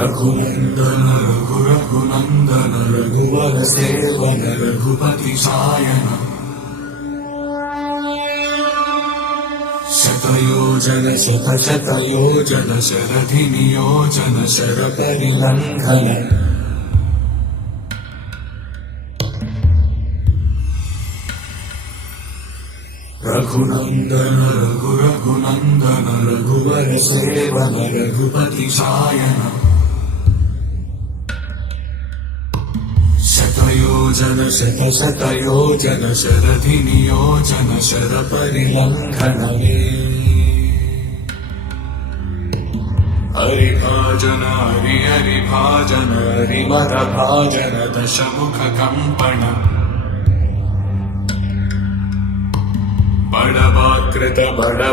रघुनंदन रघुनंदन रघुवर seven Raghupati Sion शतयोजन शतयोजन शरधि नियोजन sir परिलंघन Raghunandan Raghunandan रघुवर seven Raghupati Sion शतयोजन शतयोजन शरधि नियोजन sir परिलंघन हरिभाजन हरिभाजन हरिमर भाजन दशमुख कंपन बड़ बाकृत बड़